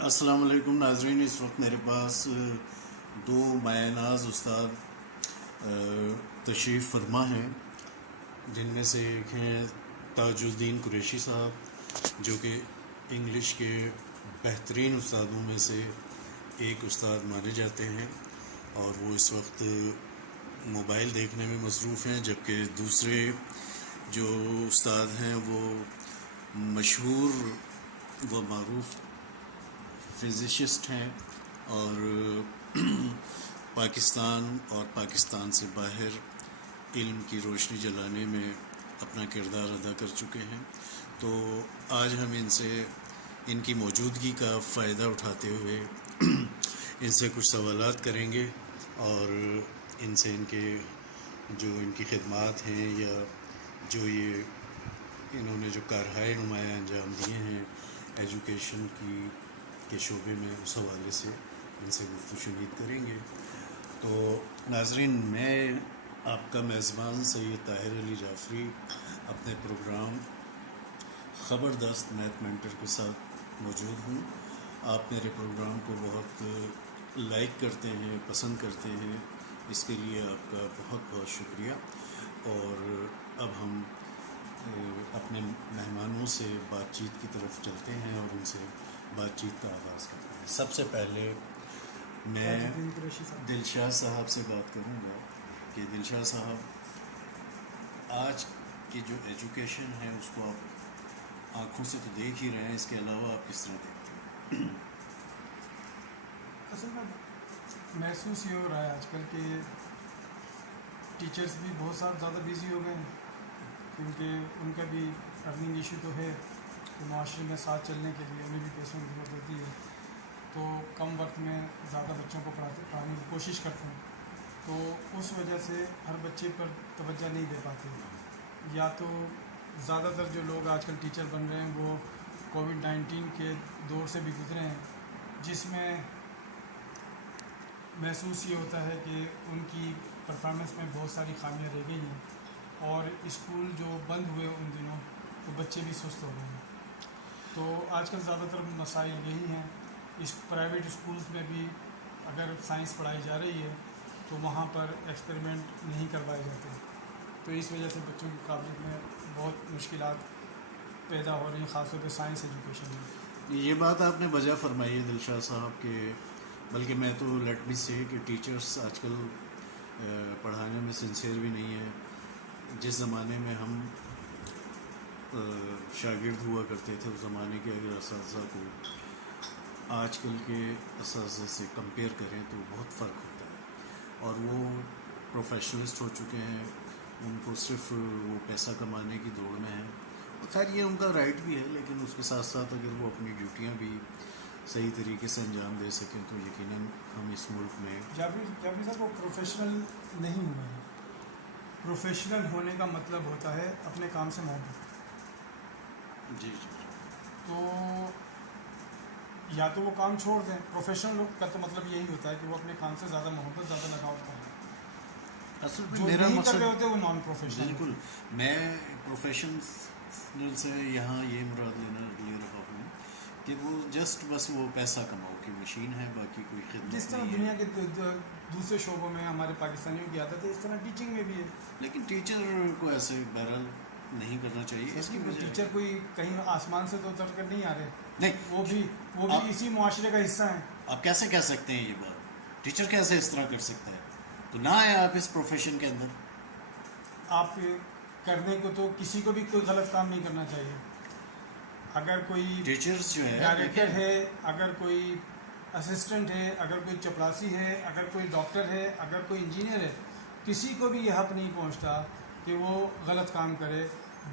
अस्सलाम वालेकुम नाजरीन, इस वक्त मेरे पास दो मायनाज उस्ताद तशरीफ़ फरमा हैं, जिनमें से एक हैं ताजुद्दीन कुरैशी साहब, जो कि इंग्लिश के बेहतरीन उस्तादों में से एक उस्ताद माने जाते हैं, और वो इस वक्त मोबाइल देखने में मसरूफ़ हैं, जबकि दूसरे जो उस्ताद हैं वो मशहूर व मारूफ फिज़िसिस्ट हैं और पाकिस्तान और पाकिस्तान से बाहर इल्म की रोशनी जलाने में अपना किरदार अदा कर चुके हैं। तो आज हम इनसे इनकी मौजूदगी का फ़ायदा उठाते हुए इनसे कुछ सवालात करेंगे और इनसे इनके जो इनकी खिदमात हैं या जो ये इन्होंने जो कारहाय नुमाया अंजाम दिए हैं एजुकेशन के शोबे में, उस हवाले से इनसे गुफ्तगू शुनीद करेंगे। तो नाजरीन, मैं आपका मेज़बान सैयद ताहिर अली जाफरी अपने प्रोग्राम खबरदस्त मैथ मेंटर के साथ मौजूद हूँ। आप मेरे प्रोग्राम को बहुत लाइक करते हैं, पसंद करते हैं, इसके लिए आपका बहुत बहुत शुक्रिया। और अब हम अपने मेहमानों से बातचीत की तरफ चलते हैं और उनसे बातचीत का आगाज़ करते हैं। सबसे पहले मैं दिलशाद साहब से बात करूंगा कि दिलशाद साहब, आज की जो एजुकेशन है उसको आप आँखों से तो देख ही रहे हैं, इसके अलावा आप किस तरह देखते हैं? असल में महसूस ये हो रहा है आजकल के टीचर्स भी बहुत सारे ज़्यादा बिज़ी हो गए हैं, क्योंकि उनका भी अर्निंग इशू तो है, तो माशरे में साथ चलने के लिए उन्हें भी पैसों की ज़रूरत होती है, तो कम वक्त में ज़्यादा बच्चों को पढ़ाने की कोशिश करते हैं, तो उस वजह से हर बच्चे पर तवज्जो नहीं दे पाते। या तो ज़्यादातर जो लोग आजकल टीचर बन रहे हैं वो कोविड-19 के दौर से भी गुजरे हैं, जिसमें महसूस ये होता है कि उनकी परफॉर्मेंस में बहुत सारी खामियां रह गई हैं, और स्कूल जो बंद हुए उन दिनों तो बच्चे भी सुस्त हो गए हैं। तो आजकल ज़्यादातर मसाइल यही हैं। इस प्राइवेट स्कूल्स में भी अगर साइंस पढ़ाई जा रही है तो वहाँ पर एक्सपेरिमेंट नहीं करवाए जाते, तो इस वजह से बच्चों की काबिलियत में बहुत मुश्किलात पैदा हो रही हैं, ख़ासतौर पे साइंस एजुकेशन में। ये बात आपने वजह फरमाई है दिलशाद साहब के, बल्कि मैं तो लेट मी से कि टीचर्स आजकल पढ़ाने में सिंसियर भी नहीं है। जिस ज़माने में हम शागिर्द हुआ करते थे, उस ज़माने के अगर असातिज़ा को आजकल के असातिज़ा से कंपेयर करें तो बहुत फ़र्क होता है, और वो प्रोफेशनलिस्ट हो चुके हैं, उनको सिर्फ वो पैसा कमाने की दौड़ में है। खैर ये उनका राइट भी है, लेकिन उसके साथ साथ अगर वो अपनी ड्यूटियाँ भी सही तरीके से अंजाम दे सकें तो यकीनन हम इस मुल्क में जाफरी साहब वो प्रोफेशनल नहीं हुए हैं। प्रोफेशनल होने का मतलब होता है अपने काम से मोहब्बत। जी जी। तो या तो वो काम छोड़ दें, प्रोफेशनल का तो मतलब यही होता है कि वो अपने काम से ज़्यादा मोहब्बत, ज़्यादा लगाव करें। असल में जो मेरा नहीं मकसद कर रहे होते वो नॉन प्रोफेशनल। बिल्कुल, मैं प्रोफेशनल से यहाँ ये मुराद ले रहा हूँ कि वो जस्ट बस वो पैसा कमाओ की मशीन है, बाकी कोई खिदमत जिस तरह नहीं दुनिया है। के दूसरे शोबों में हमारे पाकिस्तानियों की आदत है, इस तरह टीचिंग में भी है। लेकिन टीचर को ऐसे बहरहाल नहीं करना चाहिए। इसकी वजह टीचर कोई कहीं आसमान से तो उतर कर नहीं आ रहे, नहीं, वो भी इसी मुआशरे का हिस्सा है। आप कैसे कह सकते हैं ये बात? टीचर कैसे इस तरह कर सकता है? तो ना आए आप इस प्रोफेशन के अंदर। आप करने को तो किसी को भी कोई गलत काम नहीं करना चाहिए। अगर कोई टीचर्स जो है डायरेक्टर है, अगर कोई असिस्टेंट है, अगर कोई चपरासी है, अगर कोई डॉक्टर है, अगर कोई इंजीनियर है, किसी को भी यह हक नहीं पहुंचता कि वो गलत काम करे,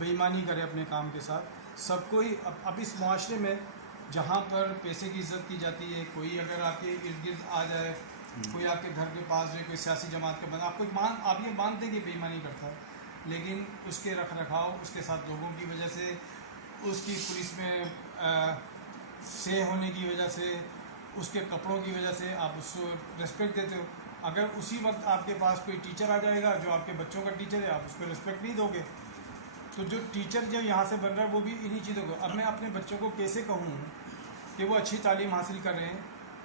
बेईमानी करे अपने काम के साथ। सबको ही अब इस मुआशरे में जहाँ पर पैसे की इज्जत की जाती है, कोई अगर आपके इर्द गिर्द आ जाए, कोई आपके घर के पास जो कोई सियासी जमात का बंदा आप ये मानते हैं कि बेईमानी करता है, लेकिन उसके रख रखाव, उसके साथ लोगों की वजह से, उसकी पुलिस में से होने की वजह से, उसके कपड़ों की वजह से आप उसको रेस्पेक्ट देते हो। अगर उसी वक्त आपके पास कोई टीचर आ जाएगा जो आपके बच्चों का टीचर है, आप उसको रिस्पेक्ट नहीं दोगे। तो जो टीचर जो यहाँ से बन रहा है वो भी इन्हीं चीज़ों को, अब मैं अपने बच्चों को कैसे कहूँ कि वो अच्छी तालीम हासिल कर रहे हैं,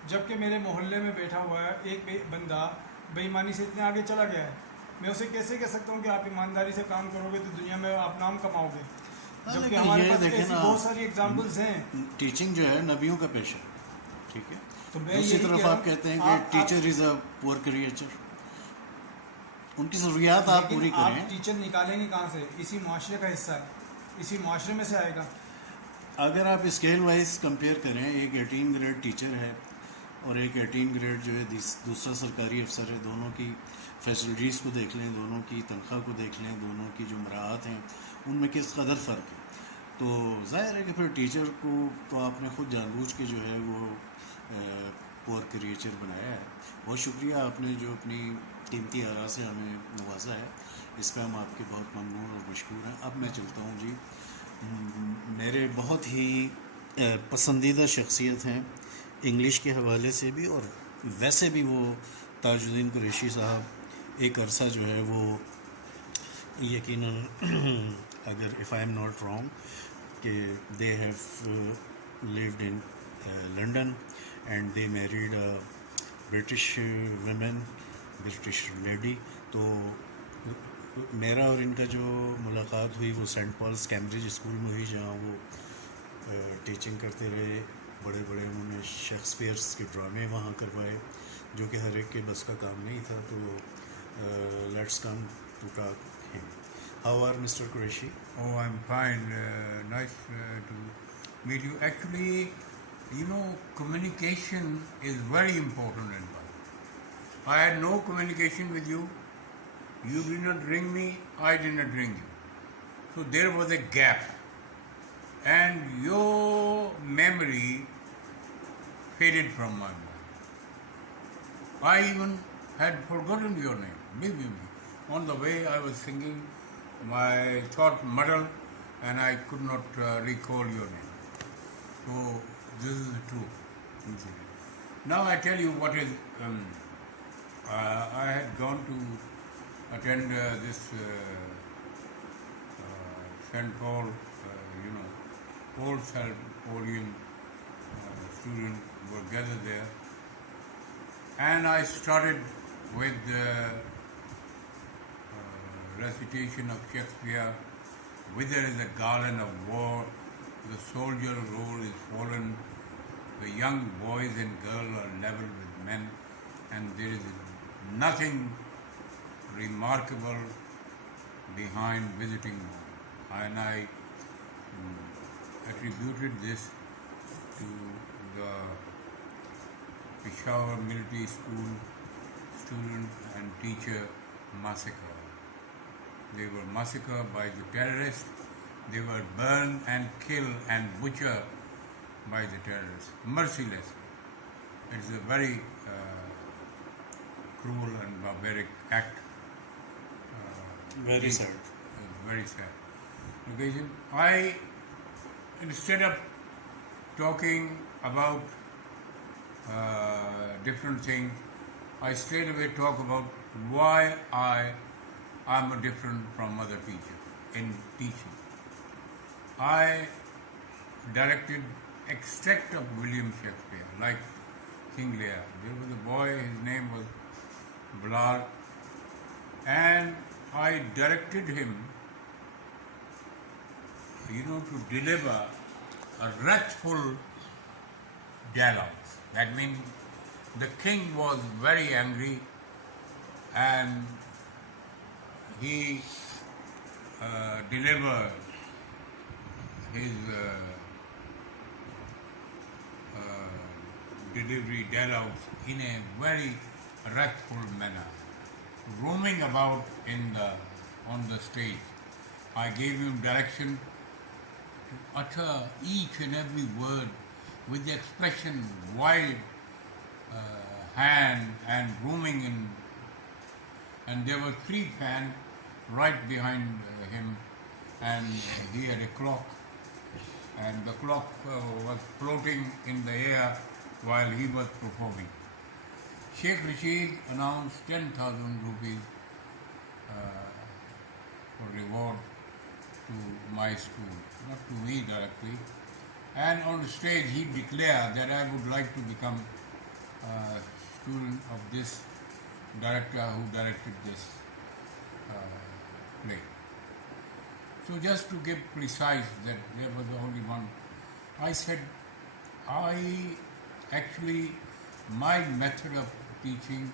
जबकि मेरे मोहल्ले में बैठा हुआ है एक बंदा बेईमानी से इतने आगे चला गया है। मैं उसे कैसे कह सकता हूँ कि आप ईमानदारी से काम करोगे तो दुनिया में आप नाम कमाओगे, जबकि हमारे पास ऐसी बहुत सारी एग्जाम्पल्स हैं। टीचिंग जो है नबियों का पेशा, ठीक है। तो मैं दूसरी यही तरफ कह रहा आप हूँ, कहते हैं कि teacher is a poor creature, उनकी ज़रूरियात आप पूरी आप करें। टीचर निकालेंगे कहाँ से? इसी मुआशरे का हिस्सा है, इसी मुआशरे में से आएगा। अगर आप स्केल वाइज कंपेयर करें, एक 18 ग्रेड टीचर है और एक 18 ग्रेड जो है दूसरा सरकारी अफसर है, दोनों की फैसिलिटीज़ को देख लें, दोनों की तनख्वाह को देख लें, दोनों की जो मराहत हैं उनमें किस कदर फ़र्क है, तो ज़ाहिर है कि फिर टीचर को तो आपने ख़ुद जानबूझ के जो है वो पुअर क्रिएचर बनाया है। बहुत शुक्रिया, आपने जो अपनी कीमती आरा से हमें नवाजा है, इस पर हम आपके बहुत ममनून और मशकूर हैं। अब मैं चलता हूँ जी, मेरे बहुत ही पसंदीदा शख्सियत हैं इंग्लिश के हवाले से भी, और वैसे भी वो ताजुद्दीन कुरैशी साहब एक अरसा जो है वो यकीनन अगर if I am not wrong कि they have lived in London and they married a British women, British lady. तो मेरा और इनका जो मुलाकात हुई वो सेंट पॉल्स कैम्ब्रिज स्कूल में हुई, जहाँ वो टीचिंग करते रहे। बड़े बड़े उन्होंने शेक्सपियर्स के ड्रामे वहाँ करवाए, जो कि हर एक के बस का काम नहीं था। तो let's come to talk him. How are mister Qureshi? Oh, I'm fine. Nice to meet you. Actually, you know, communication is very important in life. I had no communication with you. You did not ring me, I did not ring you. So there was a gap. And your memory faded from my mind. I even had forgotten your name, believe me. On the way I was thinking, my thought muddled and I could not recall your name. So this is the truth. Now I tell you what is, I had gone to attend this St. Paul, old Salvatorian students were gathered there, and I started with recitation of Shakespeare. Whither is the garland of war, the soldier roll is fallen, the young boys and girls are level with men, and there is nothing remarkable behind visiting. And I attributed this to the Peshawar Military School student and teacher massacre. They were massacred by the terrorists. They were burned and killed and butchered by the terrorists, mercilessly. It's a very cruel and barbaric act. Very sad. Very sad. Occasion. I, instead of talking about different things, I straight away talk about why I'm a different from other teachers in teaching. I directed extract of William Shakespeare, like King Lear. There was a boy, his name was Bilal, and I directed him, to deliver a wrathful dialogue. That means the king was very angry and he delivered his delivery dialogues in a very wrathful manner, roaming about on the stage. I gave him direction to utter each and every word with the expression wild hand and roaming in. And there were 3 fans right behind him, and he had a clock, and the clock was floating in the air while he was performing. Sheikh Rashid announced 10,000 rupees for reward to my school, not to me directly. And on the stage he declared that I would like to become a student of this director who directed this play. So just to give precise that there was only one, I said, my method of teaching,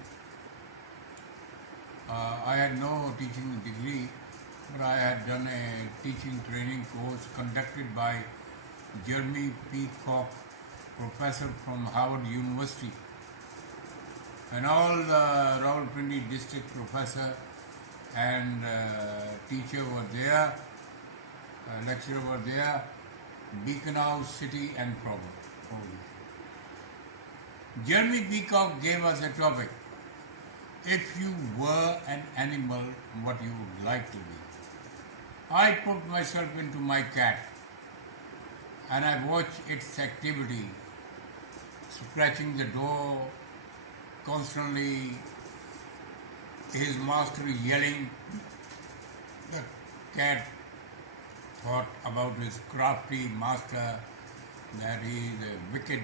I had no teaching degree, but I had done a teaching training course conducted by Jeremy Peacock, professor from Harvard University. And all the Rawalpindi district professor and teacher were there, lecturer were there, Beacon House, City and Provo. Jeremy Peacock gave us a topic. If you were an animal, what you would like to be. I put myself into my cat and I watched its activity, scratching the door, constantly his master yelling. The cat thought about his crafty master, that he is a wicked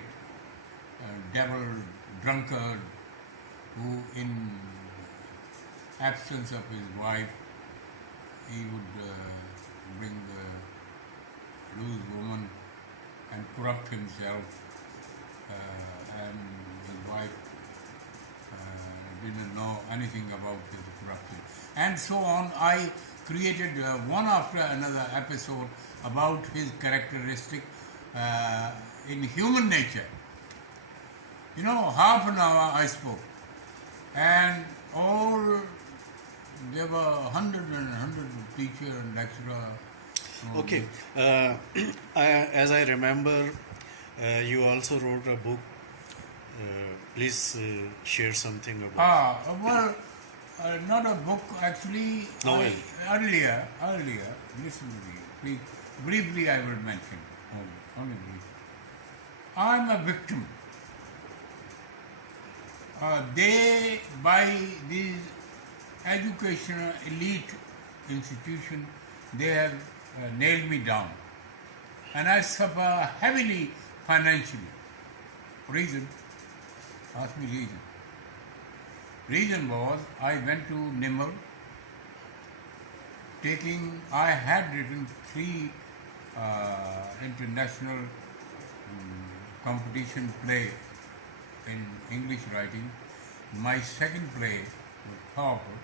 devil drunkard who, in absence of his wife, he would bring the loose woman and corrupt himself, and his wife didn't know anything about his corruption. And so on. I created one after another episode about his characteristic in human nature. You know, half an hour I spoke, and there were hundreds of teacher and lecturer. Okay. As I remember, you also wrote a book. Please share something about. Not a book actually. Novel. Earlier, listen to me, please. Briefly, I will mention. Only briefly. I am a victim. By these educational elite institutions, they have nailed me down, and I suffer heavily financially. Reason? Ask me reason. Reason was I went to Nimble I had written 3 international competition play in English writing. My second play was powerful,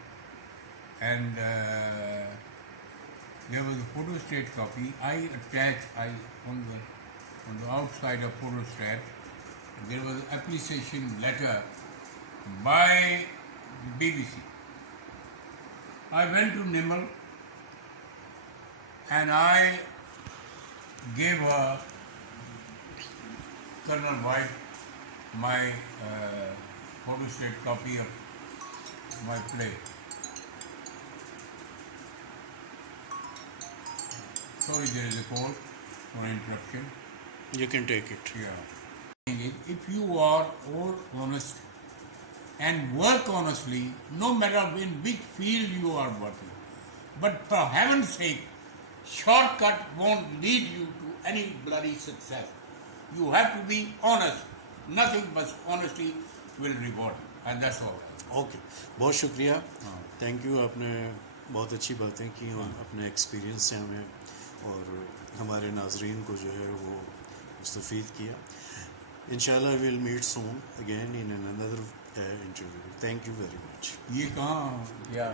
and there was a photostat copy. I attached on the outside of photostat. There was an appreciation letter by BBC. I went to Nimble and I gave her, Colonel White, my photostat copy of my play. Sorry, there is a call for interruption. You can take it. Yeah. If you are all honest and work honestly, no matter in which field you are working, but for heaven's sake, shortcut won't lead you to any bloody success. You have to be honest. Nothing but honesty will reward you, and that's all. Okay, बहुत शुक्रिया. Thank you. आपने बहुत अच्छी बातें की और अपने एक्सपीरियंस से हमें और हमारे नाजरीन को जो है वो मुस्तफ़ीद किया. इंशाल्लाह will meet soon again in another interview. Thank you very much. ये कहाँ क्या